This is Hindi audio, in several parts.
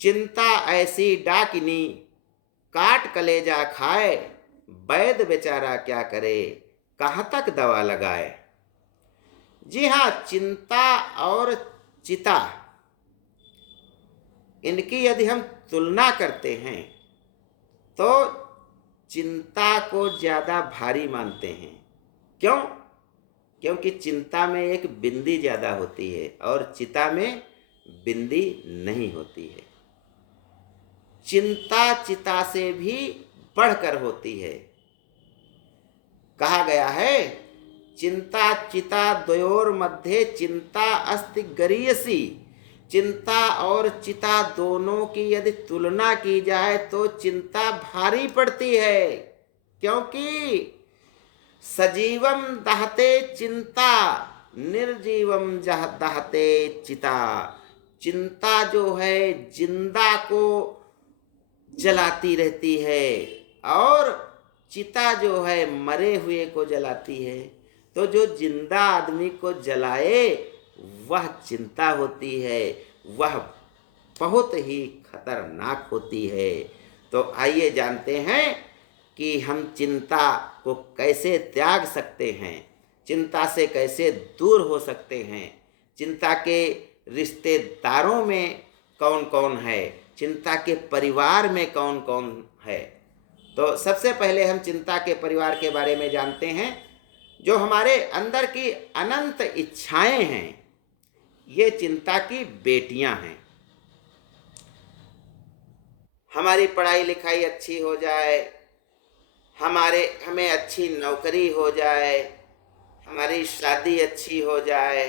चिंता ऐसी डाकिनी काट कलेजा खाए, वैद बेचारा क्या करे, कहाँ तक दवा लगाए। जी हाँ, चिंता और चिता, इनकी यदि हम तुलना करते हैं तो चिंता को ज़्यादा भारी मानते हैं। क्यों? क्योंकि चिंता में एक बिंदी ज़्यादा होती है और चिता में बिंदी नहीं होती है। चिंता चिता से भी बढ़कर होती है। कहा गया है, चिंता चिता द्वयोर मध्य चिंता अस्ति गरीयसी। चिंता और चिता दोनों की यदि तुलना की जाए तो चिंता भारी पड़ती है। क्योंकि सजीवम दहते चिंता, निर्जीवम दहते चिता। चिंता जो है जिंदा को जलाती रहती है और चिता जो है मरे हुए को जलाती है। तो जो जिंदा आदमी को जलाए वह चिंता होती है, वह बहुत ही खतरनाक होती है। तो आइए जानते हैं कि हम चिंता को कैसे त्याग सकते हैं, चिंता से कैसे दूर हो सकते हैं, चिंता के रिश्तेदारों में कौन कौन है, चिंता के परिवार में कौन कौन है। तो सबसे पहले हम चिंता के परिवार के बारे में जानते हैं। जो हमारे अंदर की अनंत इच्छाएं हैं, ये चिंता की बेटियां हैं। हमारी पढ़ाई लिखाई अच्छी हो जाए, हमें अच्छी नौकरी हो जाए, हमारी शादी अच्छी हो जाए,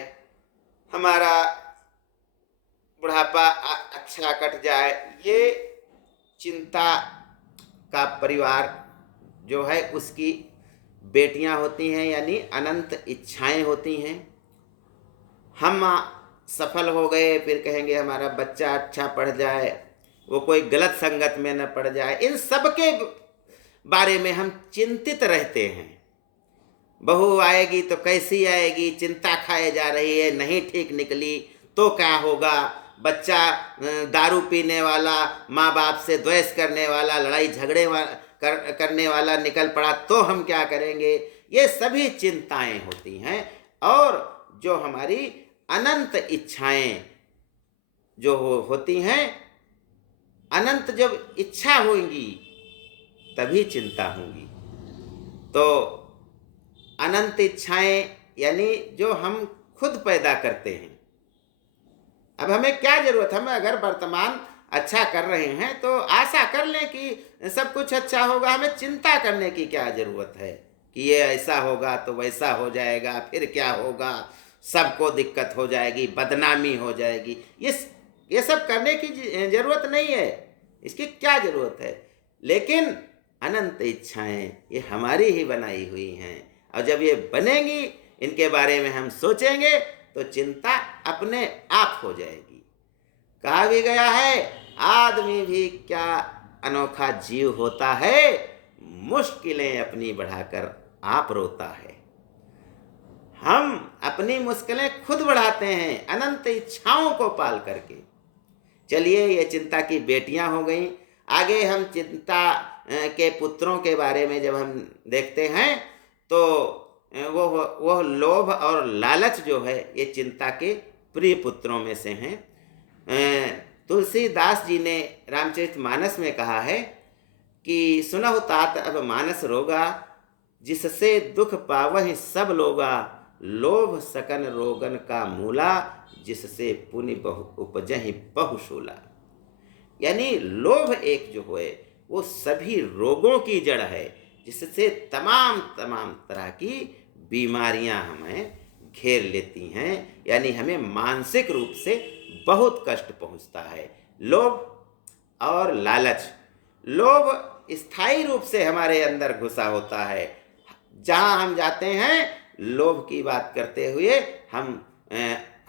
हमारा बुढ़ापा अच्छा कट जाए, ये चिंता का परिवार जो है उसकी बेटियां होती हैं, यानी अनंत इच्छाएं होती हैं। हम सफल हो गए, फिर कहेंगे हमारा बच्चा अच्छा पढ़ जाए, वो कोई गलत संगत में न पड़ जाए। इन सब के बारे में हम चिंतित रहते हैं। बहू आएगी तो कैसी आएगी, चिंता खाए जा रही है, नहीं ठीक निकली तो क्या होगा, बच्चा दारू पीने वाला, माँ बाप से द्वेष करने वाला, लड़ाई झगड़े करने वाला निकल पड़ा तो हम क्या करेंगे। ये सभी चिंताएं होती हैं। और जो हमारी अनंत इच्छाएं जो होती हैं, अनंत जब इच्छा होंगी तभी चिंता होगी। तो अनंत इच्छाएं यानी जो हम खुद पैदा करते हैं। अब हमें क्या जरूरत है, हमें अगर वर्तमान अच्छा कर रहे हैं तो आशा कर लें कि सब कुछ अच्छा होगा। हमें चिंता करने की क्या जरूरत है कि ये ऐसा होगा तो वैसा हो जाएगा, फिर क्या होगा, सबको दिक्कत हो जाएगी, बदनामी हो जाएगी। ये सब करने की जरूरत नहीं है, इसकी क्या जरूरत है। लेकिन अनंत इच्छाएं ये हमारी ही बनाई हुई हैं, और जब ये बनेंगी, इनके बारे में हम सोचेंगे तो चिंता अपने आप हो जाएगी। कहा भी गया है, आदमी भी क्या अनोखा जीव होता है, मुश्किलें अपनी बढ़ाकर आप रोता है। हम अपनी मुश्किलें खुद बढ़ाते हैं अनंत इच्छाओं को पाल करके। चलिए, ये चिंता की बेटियां हो गई। आगे हम चिंता के पुत्रों के बारे में जब हम देखते हैं तो वो लोभ और लालच जो है ये चिंता के प्रिय पुत्रों में से हैं। तुलसीदास जी ने रामचरितमानस में कहा है कि सुनहु तात अब मानस रोगा, जिससे दुख पावहि सब लोगा, लोभ सकन रोगन का मूला, जिससे पुनि बहु उपजहि बहुशूला। यानी लोभ एक जो है वो सभी रोगों की जड़ है, जिससे तमाम तरह की बीमारियां हमें घेर लेती हैं, यानी हमें मानसिक रूप से बहुत कष्ट पहुंचता है। लोभ और लालच, लोभ स्थायी रूप से हमारे अंदर घुसा होता है। जहां हम जाते हैं, लोभ की बात करते हुए हम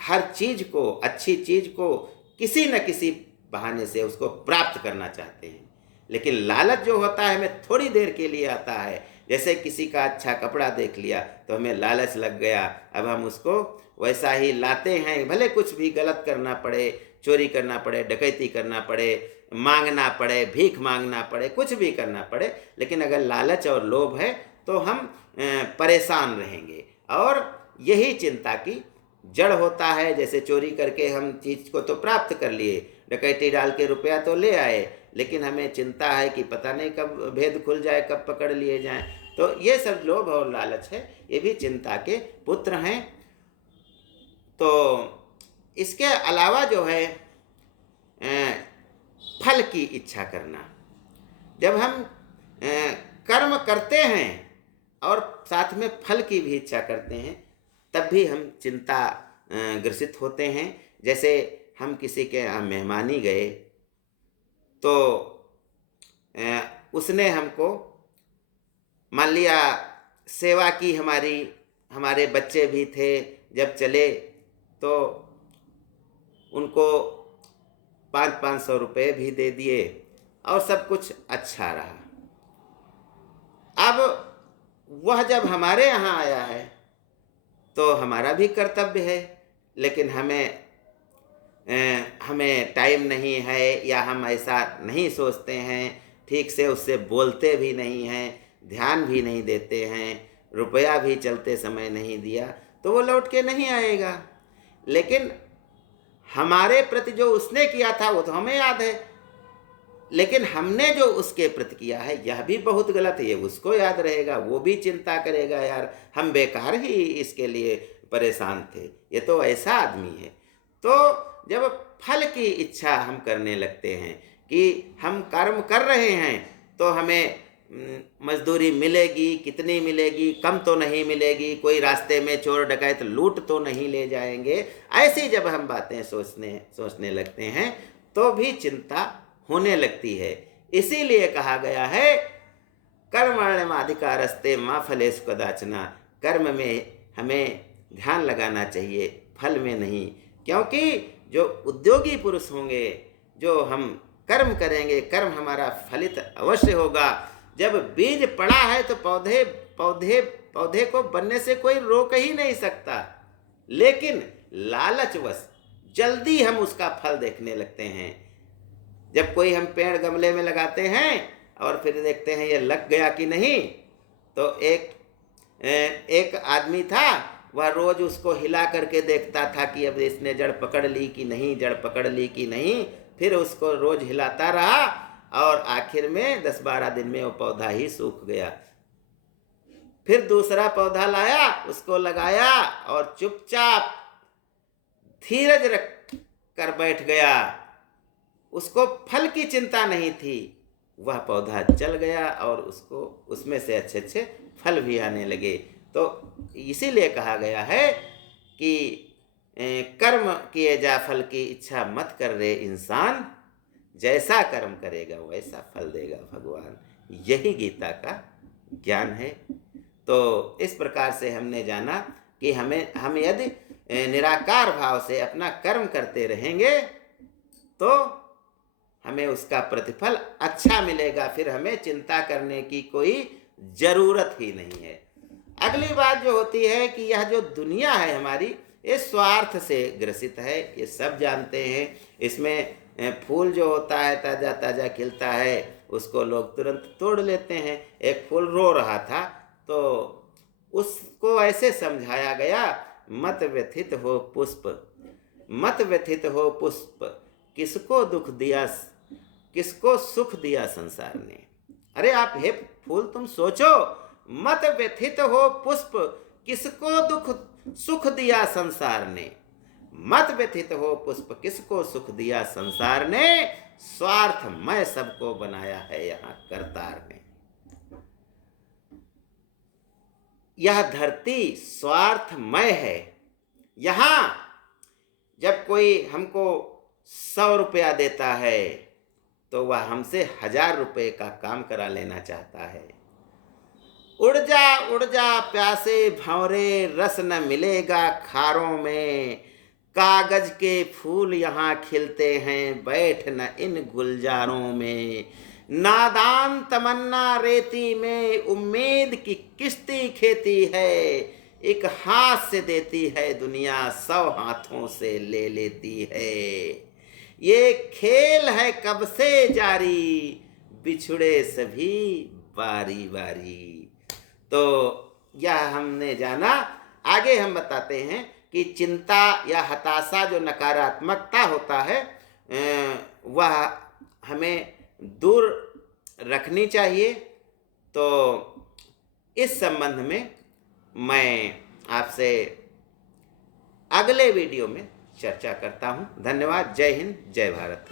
हर चीज को, अच्छी चीज को किसी न किसी बहाने से उसको प्राप्त करना चाहते हैं। लेकिन लालच जो होता है हमें थोड़ी देर के लिए आता है। जैसे किसी का अच्छा कपड़ा देख लिया तो हमें लालच लग गया, अब हम उसको वैसा ही लाते हैं, भले कुछ भी गलत करना पड़े, चोरी करना पड़े, डकैती करना पड़े, मांगना पड़े, भीख मांगना पड़े, कुछ भी करना पड़े, लेकिन अगर लालच और लोभ है तो हम परेशान रहेंगे। और यही चिंता की जड़ होता है। जैसे चोरी करके हम चीज़ को तो प्राप्त कर लिए, डकैती डाल के रुपया तो ले आए, लेकिन हमें चिंता है कि पता नहीं कब भेद खुल जाए, कब पकड़ लिए जाएं। तो ये सब लोभ और लालच है, ये भी चिंता के पुत्र हैं। तो इसके अलावा जो है फल की इच्छा करना। जब हम कर्म करते हैं और साथ में फल की भी इच्छा करते हैं, तब भी हम चिंता ग्रसित होते हैं। जैसे हम किसी के यहाँ मेहमानी गए तो उसने हमको मान लिया सेवा की, हमारे बच्चे भी थे, जब चले तो उनको 500-500 रुपये भी दे दिए और सब कुछ अच्छा रहा। अब वह जब हमारे यहाँ आया है तो हमारा भी कर्तव्य है, लेकिन हमें टाइम नहीं है, या हम ऐसा नहीं सोचते हैं, ठीक से उससे बोलते भी नहीं हैं, ध्यान भी नहीं देते हैं, रुपया भी चलते समय नहीं दिया, तो वो लौट के नहीं आएगा। लेकिन हमारे प्रति जो उसने किया था वो तो हमें याद है, लेकिन हमने जो उसके प्रति किया है यह भी बहुत गलत है, ये उसको याद रहेगा, वो भी चिंता करेगा, यार हम बेकार ही इसके लिए परेशान थे, ये तो ऐसा आदमी है। तो जब फल की इच्छा हम करने लगते हैं कि हम कर्म कर रहे हैं तो हमें मजदूरी मिलेगी, कितनी मिलेगी, कम तो नहीं मिलेगी, कोई रास्ते में चोर डकैत लूट तो नहीं ले जाएंगे, ऐसी जब हम बातें सोचने लगते हैं तो भी चिंता होने लगती है। इसीलिए कहा गया है कर्मण्येवाधिकारस्ते मा फलेषु कदाचन, कर्म में हमें ध्यान लगाना चाहिए, फल में नहीं। क्योंकि जो उद्योगी पुरुष होंगे, जो हम कर्म करेंगे, कर्म हमारा फलित अवश्य होगा। जब बीज पड़ा है तो पौधे को बनने से कोई रोक ही नहीं सकता, लेकिन लालचवश जल्दी हम उसका फल देखने लगते हैं। जब कोई हम पेड़ गमले में लगाते हैं और फिर देखते हैं ये लग गया कि नहीं, तो एक आदमी था, वह रोज उसको हिला करके देखता था कि अब इसने जड़ पकड़ ली कि नहीं, जड़ पकड़ ली कि नहीं। फिर उसको रोज हिलाता रहा और आखिर में 10-12 दिन में वो पौधा ही सूख गया। फिर दूसरा पौधा लाया, उसको लगाया और चुपचाप धीरज रख कर बैठ गया। उसको फल की चिंता नहीं थी, वह पौधा चल गया और उसको उसमें से अच्छे फल भी आने लगे। तो इसीलिए कहा गया है कि कर्म किए जा फल की इच्छा मत कर रे इंसान, जैसा कर्म करेगा वैसा फल देगा भगवान। यही गीता का ज्ञान है। तो इस प्रकार से हमने जाना कि हम यदि निराकार भाव से अपना कर्म करते रहेंगे तो हमें उसका प्रतिफल अच्छा मिलेगा, फिर हमें चिंता करने की कोई जरूरत ही नहीं है। अगली बात जो होती है कि यह जो दुनिया है हमारी, ये स्वार्थ से ग्रसित है, ये सब जानते हैं। इसमें फूल जो होता है ताज़ा ताज़ा खिलता है, उसको लोग तुरंत तोड़ लेते हैं। एक फूल रो रहा था तो उसको ऐसे समझाया गया, मत व्यथित हो पुष्प, मत व्यथित हो पुष्प, किसको दुख दिया, किसको सुख दिया संसार ने। अरे आप हे फूल तुम सोचो, मत व्यथित हो पुष्प, किसको दुख सुख दिया संसार ने। मत व्यथित हो पुष्प, किसको सुख दिया संसार ने, स्वार्थमय सबको बनाया है यहाँ करतार ने। यह धरती स्वार्थमय है। यहाँ जब कोई हमको 100 रुपया देता है तो वह हमसे 1000 रुपये का काम करा लेना चाहता है। उड़ जा प्यासे भंवरे, रस न मिलेगा खारों में, कागज के फूल यहाँ खिलते हैं, बैठ न इन गुलजारों में। नादान तमन्ना रेती में, उम्मीद की किश्ती खेती है, एक हाथ से देती है दुनिया, 100 हाथों से ले लेती है। ये खेल है कब से जारी, बिछुड़े सभी बारी बारी। तो यह हमने जाना। आगे हम बताते हैं कि चिंता या हताशा जो नकारात्मकता होता है वह हमें दूर रखनी चाहिए। तो इस संबंध में मैं आपसे अगले वीडियो में चर्चा करता हूँ। धन्यवाद। जय हिंद, जय भारत।